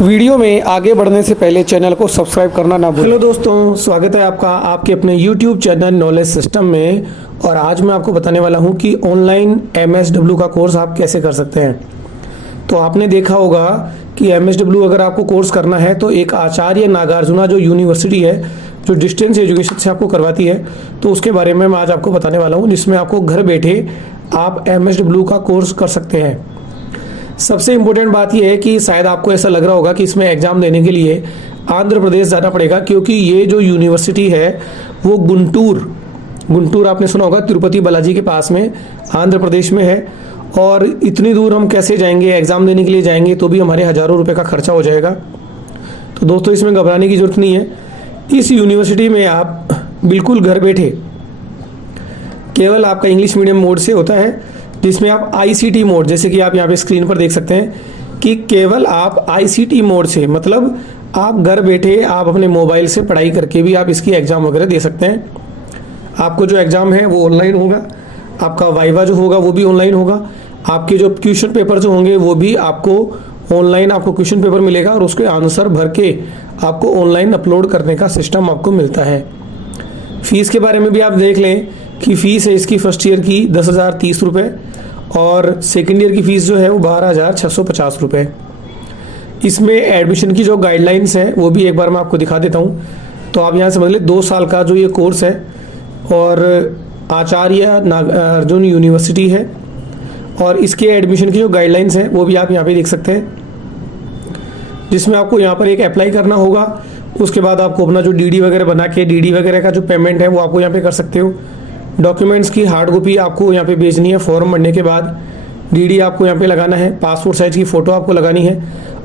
Video में आगे बढ़ने से पहले चैनल को सब्सक्राइब करना ना भूलें। हेलो दोस्तों, स्वागत है आपका आपके अपने YouTube चैनल नॉलेज सिस्टम में। और आज मैं आपको बताने वाला हूं कि ऑनलाइन MSW का कोर्स आप कैसे कर सकते हैं। तो आपने देखा होगा कि MSW अगर आपको कोर्स करना है तो एक आचार्य नागार्जुना जो यूनिवर्सिटी है जो डिस्टेंस एजुकेशन से आपको करवाती है, तो उसके बारे में मैं आज आपको बताने वाला हूँ, जिसमें आपको घर बैठे आप MSW का कोर्स कर सकते हैं। सबसे इम्पोर्टेंट बात यह है कि शायद आपको ऐसा लग रहा होगा कि इसमें एग्ज़ाम देने के लिए आंध्र प्रदेश जाना पड़ेगा, क्योंकि ये जो यूनिवर्सिटी है वो गुंटूर आपने सुना होगा, तिरुपति बालाजी के पास में आंध्र प्रदेश में है। और इतनी दूर हम कैसे जाएंगे, एग्ज़ाम देने के लिए जाएंगे तो भी हमारे हज़ारों रुपए का खर्चा हो जाएगा। तो दोस्तों, इसमें घबराने की ज़रूरत नहीं है। इस यूनिवर्सिटी में आप बिल्कुल घर बैठे, केवल आपका इंग्लिश मीडियम मोड से होता है, जिसमें आप ICT मोड, जैसे कि आप यहाँ पे स्क्रीन पर देख सकते हैं कि केवल आप ICT मोड से, मतलब आप घर बैठे आप अपने मोबाइल से पढ़ाई करके भी आप इसकी एग्ज़ाम वगैरह दे सकते हैं। आपको जो एग्ज़ाम है वो ऑनलाइन होगा, आपका वाइवा जो होगा वो भी ऑनलाइन होगा, आपके जो क्वेश्चन पेपर जो होंगे वो भी आपको ऑनलाइन आपको क्वेश्चन पेपर मिलेगा और उसके आंसर भर के आपको ऑनलाइन अपलोड करने का सिस्टम आपको मिलता है। फीस के बारे में भी आप देख लें कि फ़ीस है इसकी फर्स्ट ईयर की 10,030 रुपये और सेकेंड ईयर की फ़ीस जो है वो 12,650 रुपये। इसमें एडमिशन की जो गाइडलाइंस है वो भी एक बार मैं आपको दिखा देता हूँ। तो आप यहाँ समझ लें 2 साल का जो ये कोर्स है और आचार्य नागार्जुन यूनिवर्सिटी है, और इसके एडमिशन की जो गाइडलाइंस है वो भी आप यहाँ पे देख सकते हैं, जिसमें आपको यहाँ पर एक अप्लाई करना होगा। उसके बाद आपको अपना जो DD वगैरह बना के DD वगैरह का जो पेमेंट है वो आपको यहाँ पे कर सकते हो। डॉक्यूमेंट्स की हार्ड कॉपी आपको यहाँ पे भेजनी है। फॉर्म भरने के बाद DD आपको यहाँ पे लगाना है, पासपोर्ट साइज की फ़ोटो आपको लगानी है,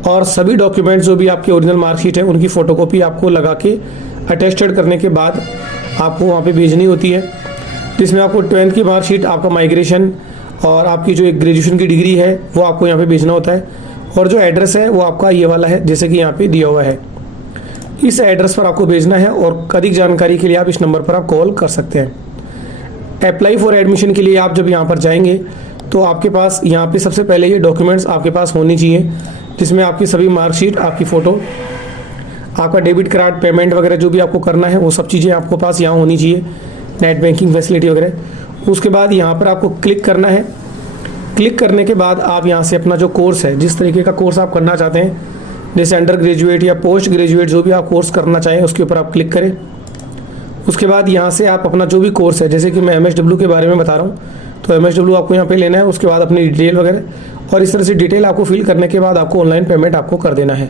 और सभी डॉक्यूमेंट्स जो भी आपके ओरिजिनल मार्कशीट है उनकी फ़ोटोकॉपी आपको लगा के अटेस्टेड करने के बाद आपको वहाँ पे भेजनी होती है, जिसमें आपको 12th की मार्कशीट, आपका माइग्रेशन और आपकी जो एक ग्रेजुएशन की डिग्री है वो आपको यहाँ पे भेजना होता है। और जो एड्रेस है वो आपका ये वाला है, जैसे कि यहाँ पे दिया हुआ है, इस एड्रेस पर आपको भेजना है। और अधिक जानकारी के लिए आप इस नंबर पर आप कॉल कर सकते हैं। अप्लाई फॉर एडमिशन के लिए आप जब यहाँ पर जाएंगे तो आपके पास यहाँ पे सबसे पहले ये डॉक्यूमेंट्स आपके पास होनी चाहिए, जिसमें आपकी सभी मार्कशीट, आपकी फ़ोटो, आपका डेबिट कार्ड, पेमेंट वगैरह जो भी आपको करना है वो सब चीज़ें आपको पास यहाँ होनी चाहिए, नेट बैंकिंग फैसिलिटी वगैरह। उसके बाद यहाँ पर आपको क्लिक करना है। क्लिक करने के बाद आप यहाँ से अपना जो कोर्स है, जिस तरीके का कोर्स आप करना चाहते हैं, जैसे अंडर ग्रेजुएट या पोस्ट ग्रेजुएट जो भी आप कोर्स करना चाहें उसके ऊपर आप क्लिक करें। उसके बाद यहाँ से आप अपना जो भी कोर्स है, जैसे कि मैं MSW के बारे में बता रहा हूँ, तो MSW आपको यहाँ पे लेना है। उसके बाद अपनी डिटेल वगैरह, और इस तरह से डिटेल आपको फिल करने के बाद आपको ऑनलाइन पेमेंट आपको कर देना है।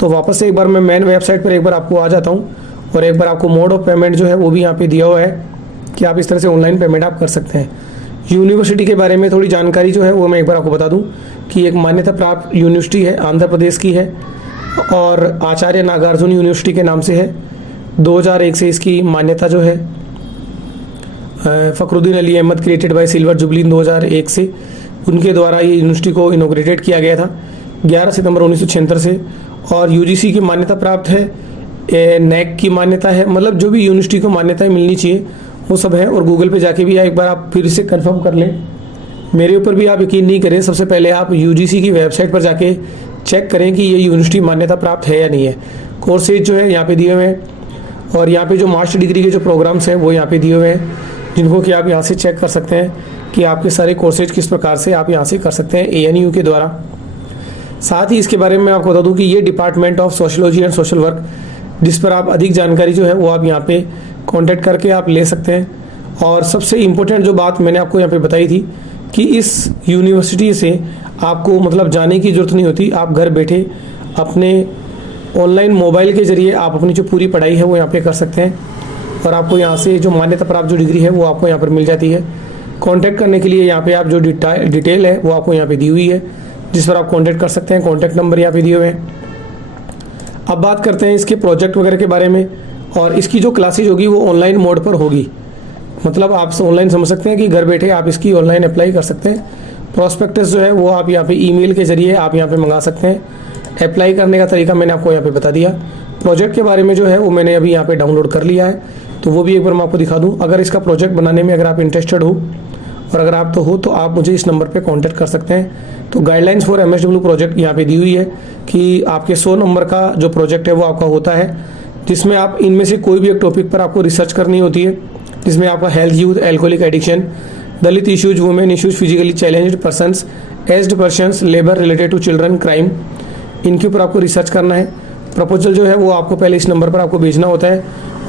तो वापस से एक बार मैं मेन वेबसाइट पर एक बार आपको आ जाता हूँ, और एक बार आपको मोड ऑफ पेमेंट जो है वो भी यहाँ पर दिया हुआ है कि आप इस तरह से ऑनलाइन पेमेंट आप कर सकते हैं। यूनिवर्सिटी के बारे में थोड़ी जानकारी जो है वो मैं एक बार आपको बता दूँ कि एक मान्यता प्राप्त यूनिवर्सिटी है, आंध्र प्रदेश की है, और आचार्य नागार्जुन यूनिवर्सिटी के नाम से है। 2001 से इसकी मान्यता जो है, Fakhruddin Ali Ahmed created by silver jubilee 2001 से उनके द्वारा ये यूनिवर्सिटी को इनॉग्रेटेड किया गया था 11 सितंबर 1976 से। और UGC की मान्यता प्राप्त है, NAC की मान्यता है, मतलब जो भी यूनिवर्सिटी को मान्यताएं मिलनी चाहिए वो सब है। और गूगल पे जाके भी एक बार आप फिर से कंफर्म कर लें, मेरे ऊपर भी आप यकीन नहीं करें, सबसे पहले आप UGC की वेबसाइट पर जाके चेक करें कि ये यूनिवर्सिटी मान्यता प्राप्त है या नहीं है। कोर्सेज जो है यहाँ पे दिए हुए हैं, और यहाँ पे जो मास्टर डिग्री के जो प्रोग्राम्स हैं वो यहाँ पे दिए हुए हैं, जिनको कि आप यहाँ से चेक कर सकते हैं कि आपके सारे कोर्सेज किस प्रकार से आप यहाँ से कर सकते हैं ANU के द्वारा। साथ ही इसके बारे में मैं आपको बता दूँ कि ये department of sociology and social work, जिस पर आप अधिक जानकारी जो है वो आप यहाँ पे कॉन्टैक्ट करके आप ले सकते हैं। और सबसे इम्पोर्टेंट जो बात मैंने आपको यहाँ पे बताई थी कि इस यूनिवर्सिटी से आपको मतलब जाने की ज़रूरत नहीं होती, आप घर बैठे अपने ऑनलाइन मोबाइल के ज़रिए आप अपनी जो पूरी पढ़ाई है वो यहाँ पे कर सकते हैं, और आपको यहाँ से जो मान्यता प्राप्त जो डिग्री है वो आपको यहाँ पर मिल जाती है। कांटेक्ट करने के लिए यहाँ पे आप जो डिटेल है वो आपको यहाँ पे दी हुई है, जिस पर आप कांटेक्ट कर सकते हैं। कांटेक्ट नंबर यहाँ पे दिए हुए हैं। अब बात करते हैं इसके प्रोजेक्ट वगैरह के बारे में। और इसकी जो क्लासेज होगी वो ऑनलाइन मोड पर होगी, मतलब आप ऑनलाइन समझ सकते हैं कि घर बैठे आप इसकी ऑनलाइन अप्लाई कर सकते हैं। प्रॉस्पेक्टस जो है वो आप यहाँ पे ईमेल के ज़रिए आप यहाँ पे मंगा सकते हैं। अप्लाई करने का तरीका मैंने आपको यहाँ पे बता दिया। प्रोजेक्ट के बारे में जो है वो मैंने अभी यहाँ पे डाउनलोड कर लिया है, तो वो भी एक बार मैं आपको दिखा दूँ। अगर इसका प्रोजेक्ट बनाने में अगर आप इंटरेस्टेड हो और अगर आप तो हो तो आप मुझे इस नंबर पे कांटेक्ट कर सकते हैं। तो गाइडलाइंस फॉर MSW प्रोजेक्ट यहाँ पे दी हुई है कि आपके 100 नंबर का जो प्रोजेक्ट है वो आपका होता है, जिसमें आप इनमें से कोई भी एक टॉपिक पर आपको रिसर्च करनी होती है, जिसमें आपका health, youth, alcoholic addiction, Dalit issues, women issues, physically challenged persons, aged persons, labour related to children, crime, इनके ऊपर आपको रिसर्च करना है। प्रपोजल जो है वो आपको पहले इस नंबर पर आपको भेजना होता है,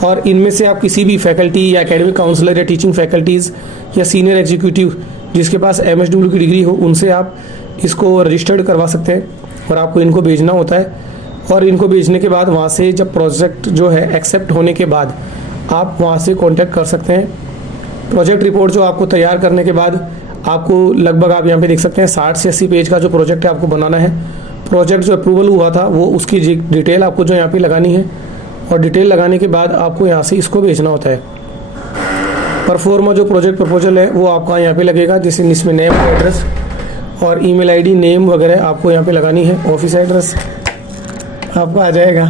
और इनमें से आप किसी भी फैकल्टी या एकेडमिक काउंसलर या टीचिंग फैकल्टीज़ या सीनियर एग्जीक्यूटिव जिसके पास MSW की डिग्री हो, उनसे आप इसको रजिस्टर्ड करवा सकते हैं और आपको इनको भेजना होता है। और इनको भेजने के बाद वहाँ से जब प्रोजेक्ट जो है एक्सेप्ट होने के बाद आप वहाँ से कॉन्टैक्ट कर सकते हैं। प्रोजेक्ट रिपोर्ट जो आपको तैयार करने के बाद आपको लगभग आप यहाँ पे देख सकते हैं 60 से 80 पेज का जो प्रोजेक्ट है आपको बनाना है। प्रोजेक्ट जो अप्रूवल हुआ था वो उसकी डिटेल आपको जो यहाँ पे लगानी है, और डिटेल लगाने के बाद आपको यहाँ से इसको भेजना होता है। परफॉर्मा जो प्रोजेक्ट प्रपोजल है वो आपका यहाँ पे लगेगा, जैसे इसमें नेम, एड्रेस और ईमेल आईडी, नेम वगैरह आपको यहाँ पे लगानी है। ऑफिस एड्रेस आपको आ जाएगा।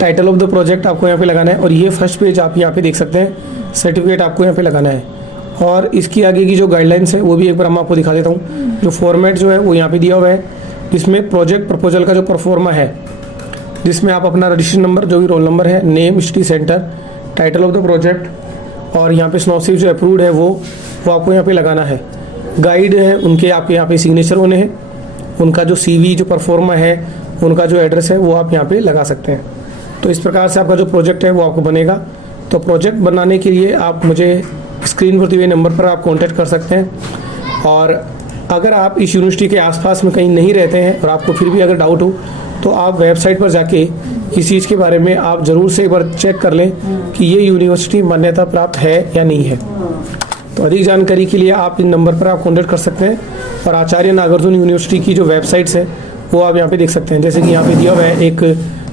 टाइटल ऑफ द प्रोजेक्ट आपको यहाँ पे लगाना है, और ये फर्स्ट पेज आप यहाँ पे देख सकते हैं, सर्टिफिकेट आपको यहाँ पे लगाना है। और इसकी आगे की जो गाइडलाइंस है वो भी एक बार मैं आपको दिखा देता हूँ। जो फॉर्मेट जो है वो यहाँ पे दिया हुआ है, जिसमें प्रोजेक्ट प्रपोजल का जो परफॉर्मा है, जिसमें आप अपना रजिस्ट्रेशन नंबर, जो भी रोल नंबर है, name, study centre, title of the project और यहाँ पे स्नॉसिव जो अप्रूव्ड है वो आपको यहाँ पे लगाना है। गाइड है उनके आपके यहाँ पे सिग्नेचर होने हैं, उनका जो CV जो परफॉर्मा है, उनका जो एड्रेस है वो आप यहाँ पे लगा सकते हैं। तो इस प्रकार से आपका जो प्रोजेक्ट है वो आपको बनेगा। तो प्रोजेक्ट बनाने के लिए आप मुझे स्क्रीन पर दिए हुए नंबर पर आप कॉन्टैक्ट कर सकते हैं। और अगर आप इस यूनिवर्सिटी के आसपास में कहीं नहीं रहते हैं और आपको फिर भी अगर डाउट हो तो आप वेबसाइट पर जाके इस चीज़ के बारे में आप ज़रूर से एक बार चेक कर लें कि ये यूनिवर्सिटी मान्यता प्राप्त है या नहीं है। तो अधिक जानकारी के लिए आप इन नंबर पर आप कॉन्टैक्ट कर सकते हैं। और आचार्य नागार्जुन यूनिवर्सिटी की जो वेबसाइट्स है वो आप यहाँ पे देख सकते हैं, जैसे कि यहाँ पे दिया हुआ है एक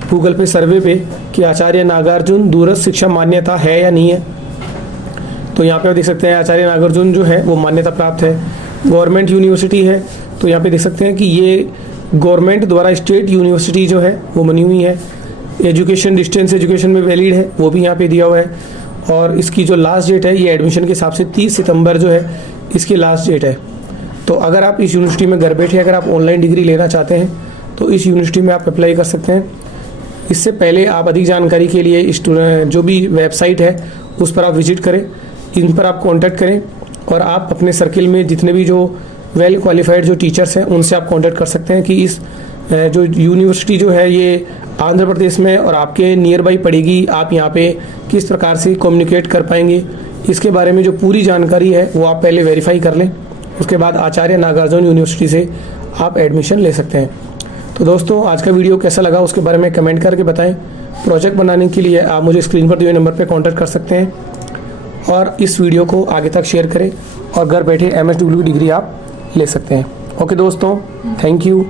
गूगल पे सर्वे पे कि आचार्य नागार्जुन दूरस्थ शिक्षा मान्यता है या नहीं है। तो यहाँ पे आप देख सकते हैं आचार्य नागार्जुन जो है वो मान्यता प्राप्त है, गवर्नमेंट यूनिवर्सिटी है। तो यहाँ पे देख सकते हैं कि ये गवर्नमेंट द्वारा स्टेट यूनिवर्सिटी जो है वो बनी हुई है। एजुकेशन डिस्टेंस एजुकेशन में वैलिड है, वो भी यहाँ पे दिया हुआ है। और इसकी जो लास्ट डेट है ये एडमिशन के हिसाब से 30 सितंबर जो है इसकी लास्ट डेट है। तो अगर आप इस यूनिवर्सिटी में घर बैठे अगर आप ऑनलाइन डिग्री लेना चाहते हैं तो इस यूनिवर्सिटी में आप अप्लाई कर सकते हैं। इससे पहले आप अधिक जानकारी के लिए जो भी वेबसाइट है उस पर आप विजिट करें, इन पर आप कांटेक्ट करें, और आप अपने सर्किल में जितने भी जो वेल क्वालिफाइड जो टीचर्स हैं उनसे आप कांटेक्ट कर सकते हैं कि इस जो यूनिवर्सिटी जो है ये आंध्र प्रदेश में और आपके नियर बाई पड़ेगी, आप यहाँ पे किस प्रकार से कम्युनिकेट कर पाएंगे, इसके बारे में जो पूरी जानकारी है वो आप पहले वेरीफाई कर लें। उसके बाद आचार्य नागार्जुन यूनिवर्सिटी से आप एडमिशन ले सकते हैं। तो दोस्तों आज का वीडियो कैसा लगा उसके बारे में कमेंट करके बताएं। प्रोजेक्ट बनाने के लिए आप मुझे स्क्रीन पर दिए नंबर पर कॉन्टैक्ट कर सकते हैं, और इस वीडियो को आगे तक शेयर करें और घर बैठे MSW की डिग्री आप ले सकते हैं। ओके दोस्तों, थैंक यू।